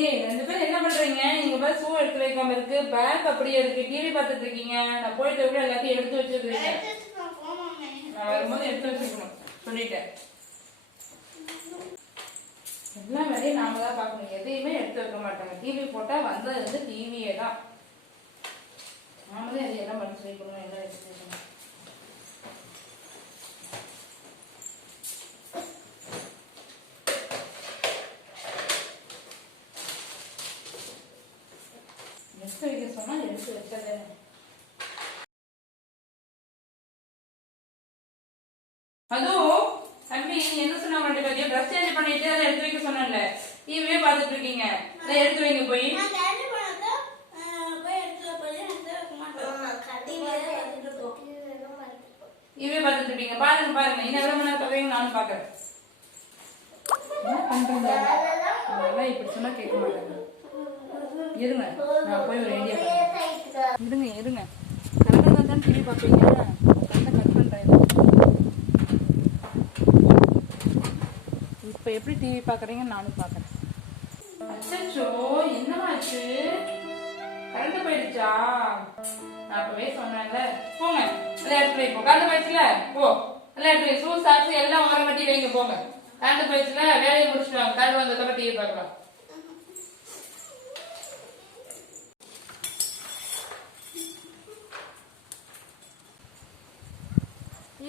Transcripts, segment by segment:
ஏய் ரெண்டு பேரும் என்ன பண்றீங்க? நீங்க பாரு ஷூ எடுத்து வைக்காம இருக்கு. பேக் அப்படியே இருக்கு டிவி பார்த்துட்டு இருக்கீங்க. நான் போயிட்டு கூட எல்லாத்தையும் எடுத்து வச்சிருக்கீங்க நான் வரும்போது எடுத்து வச்சுக்கணும் சொல்லிட்டேன். எல்லா வேலையும் நாம தான் பார்க்கணும். எதையுமே எடுத்து வைக்க மாட்டாங்க. டிவி போட்டா வந்தது வந்து டிவியே தான். நாம தான் எதையெல்லாம் படிச்சு வைக்கணும் எல்லாம் எடுத்து வைக்கணும் எடுத்து வைக்க சொன்னா எடுத்து தம்பி நீ என்ன சொன்ன பாத்தியா ட்ரெஸ் சேஞ்ச் பண்ணிட்டு அதை எடுத்து வைக்க சொன்னேன்ல டிவியே பார்த்துட்டு இருக்கீங்க அதை எடுத்து வைங்க போய் டிவியே பார்த்துட்டு இருக்கீங்க பாருங்க பாருங்க இன்னும் எவ்வளவு மணி நேரம் தருவீங்க நானும் பாக்குறேன் என்ன பண்றீங்க இப்படி சொன்னா கேட்க மாட்டாங்க இருங்க. நான் போய் ஒரு ஐடியா இருங்க இருங்க. கரெக்டாக தான் டிவி பார்ப்பீங்க. கரெக்டாக கட் பண்ணுறேன் இப்போ எப்படி டிவி பார்க்குறீங்கன்னு நானும் பார்க்குறேன். அச்சோ என்னமாச்சு கரண்ட் போயிடுச்சா? நான் அப்பவே சொன்னேன்ல. போங்க எல்லாம் எடுத்து வை போ. கரண்ட் போயிடுச்சுல? போ. எல்லாம் எடுத்து வை ஷூ சாக்ஸ் எல்லாம் ஓரம் கட்டி வைங்க போங்க. கரண்ட் போயிடுச்சுல? வேலையை முடிச்சுட்டு வாங்க. கரண்ட் வந்ததுக்கப்புறம் டிவி பார்க்கலாம்.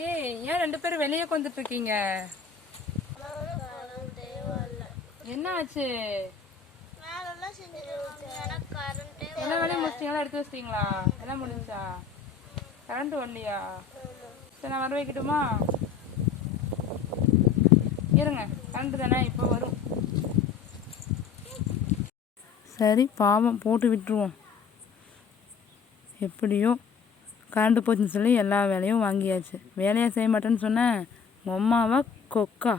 ஏய் ஏன் ரெண்டு பேரும் வெளியே கொண்டுட்டு இருக்கீங்க என்ன ஆச்சு எல்லா வேலையும் முடிச்சிட்டீங்களா எடுத்து வச்சிட்டீங்களா? எல்லாம் முடிஞ்சா கரண்ட் வரலையா சரி நான் வர வைக்கட்டுமா? இருங்க கரண்ட் தானே இப்போ வரும். சரி பாவம் போட்டு விட்டுருவோம். எப்படியோ கரண்ட்டு போச்சுன்னு சொல்லி எல்லா வேலையும் வாங்கியாச்சு. வேலையை செய்ய மாட்டேன்னு சொன்னேன் உங்கள் அம்மாவா கொக்கா?